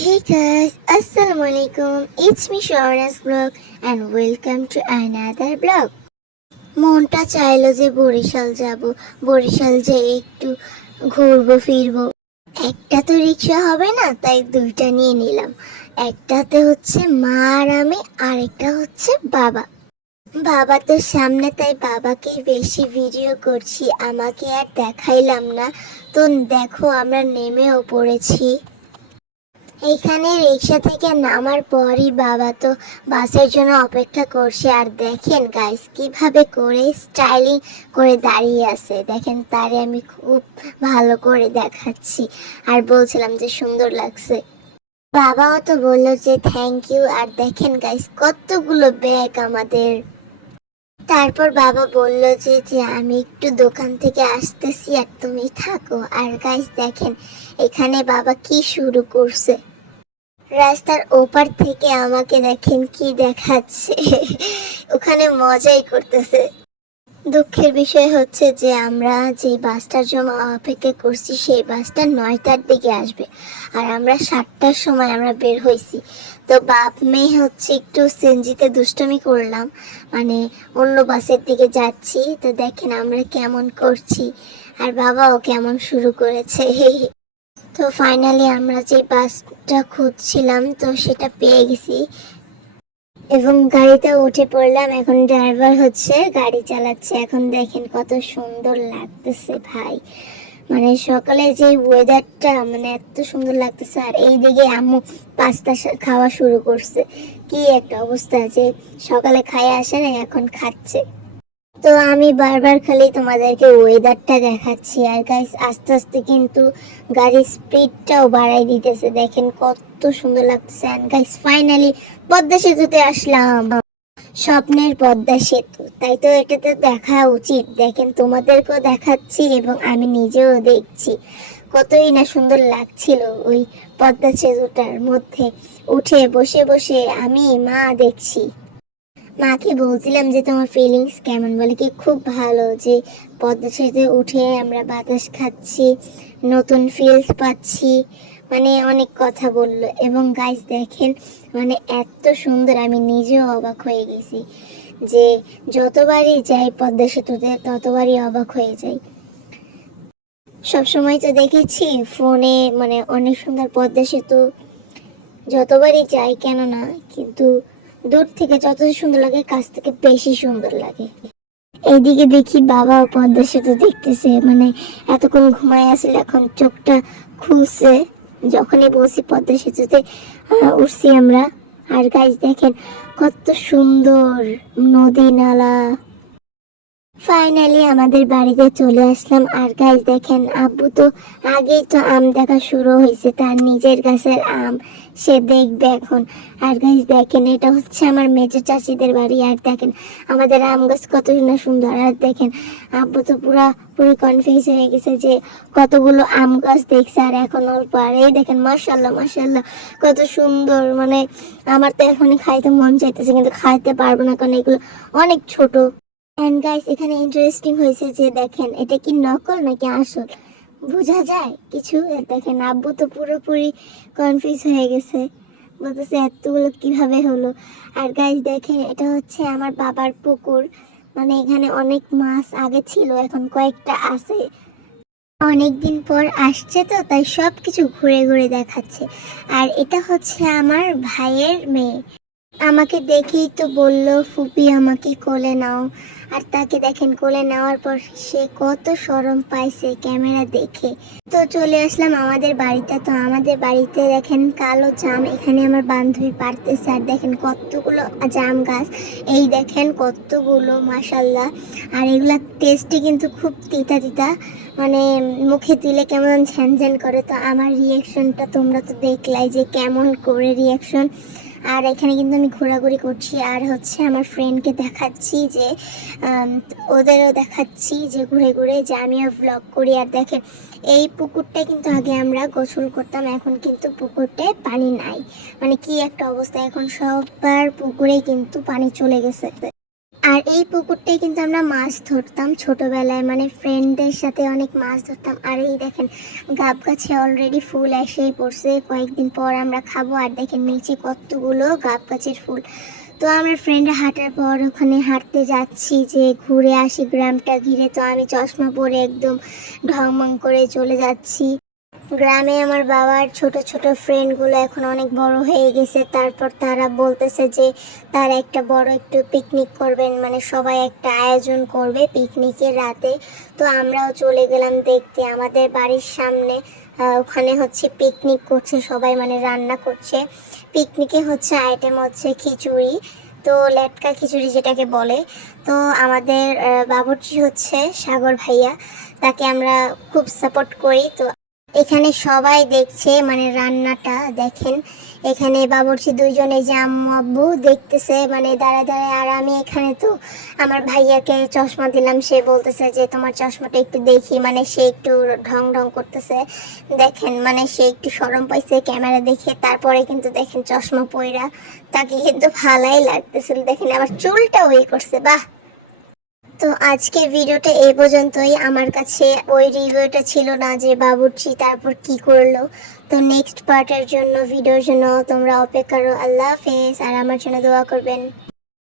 Hey guys, Assalamu alaikum. It's me Shawarna's vlog and welcome to another vlog. মনটা চাইলো যে বরিশাল যাব বরিশাল যে একটু ঘুরবো ফিরবো। একটা তো রিক্সা হবে না তাই দুইটা নিয়ে নিলাম। একটাতে হচ্ছে মা আর আমি আর একটা হচ্ছে বাবা। বাবা তো সামনে তাই বাবাকে বেশি ভিডিও করছি। আমাকে আর দেখাইলাম না। তো দেখো আমরা নেমেও পড়েছি। এইখানে রিক্সা থেকে নামার পরই বাবা তো বাসের জন্য অপেক্ষা করছে। আর দেখেন গাইস কীভাবে করে স্টাইলিং করে দাঁড়িয়ে আছে। দেখেন তারে আমি খুব ভালো করে দেখাচ্ছি। আর বলছিলাম যে সুন্দর লাগছে। বাবাও তো বলল যে থ্যাংক ইউ আর দেখেন গাইস কতগুলো ব্যাগ আমাদের। তারপর বাবা বলল যে যে আমি একটু দোকান থেকে আসতেছি আর তুমি থাকো। আর গাইস দেখেন এখানে বাবা কি শুরু করছে। রাস্তার ওপার থেকে আমাকে দেখেন কি দেখাচ্ছে। ওখানে মজাই করতেছে। দুঃখের বিষয় হচ্ছে যে আমরা যে বাসটার জন্য অপেক্ষা করছি, সেই বাসটা নয়টার দিকে আসবে। আর আমরা সাতটার সময় আমরা বের হয়েছি তো বাপ মেয়ে হচ্ছে একটু সেনজিতে দুষ্টমি করলাম। মানে অন্য বাসের দিকে যাচ্ছি। তো দেখেন আমরা কেমন করছি। আর বাবাও কেমন শুরু করেছে। তো ফাইনালি আমরা যে বাসটা খুঁজছিলাম, তো সেটা পেয়ে গেছি। এবং গাড়িতে উঠে পড়লাম, এখন ড্রাইভার হচ্ছে, গাড়ি চালাচ্ছে। এখন দেখেন কত সুন্দর লাগতেছে ভাই। মানে সকালে যে ওয়েদারটা মানে এত সুন্দর লাগতেছে। আর এইদিকে আম্মু পাস্তা খাওয়া শুরু করছে। কি একটা অবস্থা যে সকালে খাইয়ে আসে না এখন খাচ্ছে। তো আমি বারবার খালি তোমাদেরকে ওয়েদারটা দেখাচ্ছি। আর গাইস আস্তে আস্তে কিন্তু গাড়ির স্পিডটাও বাড়াই দিতেছে। দেখেন কত সুন্দর লাগতেছে। অ্যান্ড গাইস ফাইনালি পদ্মা সেতুতে আসলাম। স্বপ্নের পদ্মা সেতু। তাই তো এটাতে দেখা উচিত। দেখেন তোমাদেরকেও দেখাচ্ছি এবং আমি নিজেও দেখছি। কতই না সুন্দর লাগছিল ওই পদ্মা সেতুটার মধ্যে। উঠে বসে বসে আমি, মা দেখছি। মাকে বলছিলাম যে তোমার ফিলিংস কেমন? বলে কি, খুব ভালো যে পদ্মা সেতুতে উঠে আমরা বাতাস খাচ্ছি, নতুন ফিলস পাচ্ছি। মানে অনেক কথা বলল। এবং গাইস দেখেন মানে এত সুন্দর, আমি নিজেও অবাক হয়ে গেছি যে যতবারই যাই পদ্মা সেতুতে, ততবারই অবাক হয়ে যাই। সবসময় তো দেখেছি ফোনে মানে অনেক সুন্দর পদ্মা সেতু, যতবারই যাই কেন না কিন্তু দূর থেকে যত সুন্দর লাগে, কাছ থেকে বেশি সুন্দর লাগে। এইদিকে দেখি বাবা পদ্মা সেতু দেখতেছে মানে এতক্ষণ ঘুমায় আসলে এখন চোখটা খুলছে। যখনই বসি পদ্মা সেতুতে উঠছি আমরা। আর গাছ দেখেন কত সুন্দর নদী নালা। ফাইনালি আমাদের বাড়িতে চলে আসলাম। আর গাইজ দেখেন, আব্বু তো আগেই তো আম দেখা শুরু হয়েছে। তার নিজের গাছের আম সে দেখবে এখন। আর গাইজ দেখেন, এটা হচ্ছে আমার মেজো চাচিদের বাড়ি। আর দেখেন, আমাদের আম গাছ কত না সুন্দর। আর দেখেন, আব্বু তো পুরা পুরি কনফিউজ হয়ে গেছে যে কতগুলো আম গাছ দেখছে। আর এখন অল্প। আর এই দেখেন মার্শাল্লাহ মার্শাল্লাহ কত সুন্দর। মানে আমার তো এখনই খাইতে মন চাইতেছে, কিন্তু খাইতে পারব না, কারণ এগুলো অনেক ছোট। অ্যান্ড গাইস এখানে ইন্টারেস্টিং হয়েছে যে দেখেন, এটা কি নকল নাকি আসল? বোঝা যায়, কিছু দেখেন, আব্বু তো পুরোপুরি কনফিউজ হয়ে গেছে। বলতেছে, এতগুলো কীভাবে হলো? আর গাইস দেখেন, এটা হচ্ছে আমার বাবার পুকুর। মানে এখানে অনেক মাছ আগে ছিল, এখন কয়েকটা আছে। অনেক দিন পর আসছে তো, তাই সব কিছু ঘুরে ঘুরে দেখাচ্ছে। আর এটা হচ্ছে আমার ভাইয়ের মেয়ে। আমাকে দেখেই তো বলল, ফুপি, আমাকে কোলে নাও। আর তাকে দেখেন কোলে নেওয়ার পর সে কত সরম পাইছে ক্যামেরা দেখে। তো চলে আসলাম আমাদের বাড়িতে। তো আমাদের বাড়িতে দেখেন কালো জাম, এখানে আমার বান্ধবী পারতেছে। আর দেখেন কতগুলো জাম গাছ, এই দেখেন কতগুলো মাসাল্লাহ আর এগুলা টেস্টে কিন্তু খুব তিতা তিতা মানে মুখে দিলে কেমন ঝ্যান করে। তো আমার রিয়াকশনটা তোমরা তো দেখলাই যে কেমন করে রিয়াকশন আর এখানে কিন্তু আমি ঘোরাঘুরি করছি আর হচ্ছে আমার ফ্রেন্ডকে দেখাচ্ছি যে ওদেরও দেখাচ্ছি যে ঘুরে ঘুরে যে আমিও ভ্লগ করি। আর দেখে, এই পুকুরটা কিন্তু আগে আমরা গোসল করতাম, এখন কিন্তু পুকুরটায় পানি নাই। মানে কি একটা অবস্থা, এখন সবার পুকুরে কিন্তু পানি চলে গেছে। আর এই পুকুরটাই কিন্তু আমরা মাছ ধরতাম ছোটোবেলায়। মানে ফ্রেন্ডদের সাথে অনেক মাছ ধরতাম। আর এই দেখেন গাব গাছে অলরেডি ফুল এসেই পড়ছে। কয়েকদিন পর আমরা খাব। আর দেখেন, নিচে কতগুলো গাব গাছের ফুল। তো আমরা ফ্রেন্ডরা হাঁটার পর ওখানে হাঁটতে যাচ্ছি যে ঘুরে আসি গ্রামটা ঘিরে। তো আমি চশমা পরে একদম ঢংমং করে চলে যাচ্ছি। গ্রামে আমার বাবার ছোট ছোট ফ্রেন্ডগুলো এখন অনেক বড় হয়ে গেছে। তারপর তারা বলতেছে যে, তারা একটা বড় একটু পিকনিক করবেন মানে সবাই একটা আয়োজন করবে পিকনিকের রাতে। তো আমরাও চলে গেলাম দেখতে। আমাদের বাড়ির সামনে ওখানে হচ্ছে পিকনিক করছে সবাই মানে রান্না করছে। পিকনিকে হচ্ছে আইটেম হচ্ছে খিচুড়ি, তো লেটকা খিচুড়ি যেটাকে বলে। তো আমাদের বাবুর্চি হচ্ছে সাগর ভাইয়া, তাকে আমরা খুব সাপোর্ট করি। তো এখানে সবাই দেখছে মানে রান্নাটা দেখেন। এখানে বাবুর্চি দুইজনে যে আম্মু আব্বু দেখতেছে মানে দাঁড়ায় দাঁড়ায়, আর আমি এখানে তো আমার ভাইয়াকে চশমা দিলাম। সে বলতেছে যে, তোমার চশমাটা একটু দেখি। মানে সে একটু ঢং ঢং করতেছে। দেখেন মানে সে একটু সরম পাইছে ক্যামেরা দেখে, তারপরে কিন্তু দেখেন চশমা পইরা তাকে কিন্তু ভালাই লাগতেছিল। দেখেন, আবার চুলটা ওই করছে, বাহ! তো আজকের ভিডিওটা এই পর্যন্তই। আমার কাছে ওই রিভিউটা ছিল না যে বাবুর্চি তারপর কি করল। তো নেক্সট পার্টের জন্য ভিডিওর জন্য তোমরা অপেক্ষা করো। আল্লাহ হাফেজ। আর আমার জন্য দোয়া করবেন।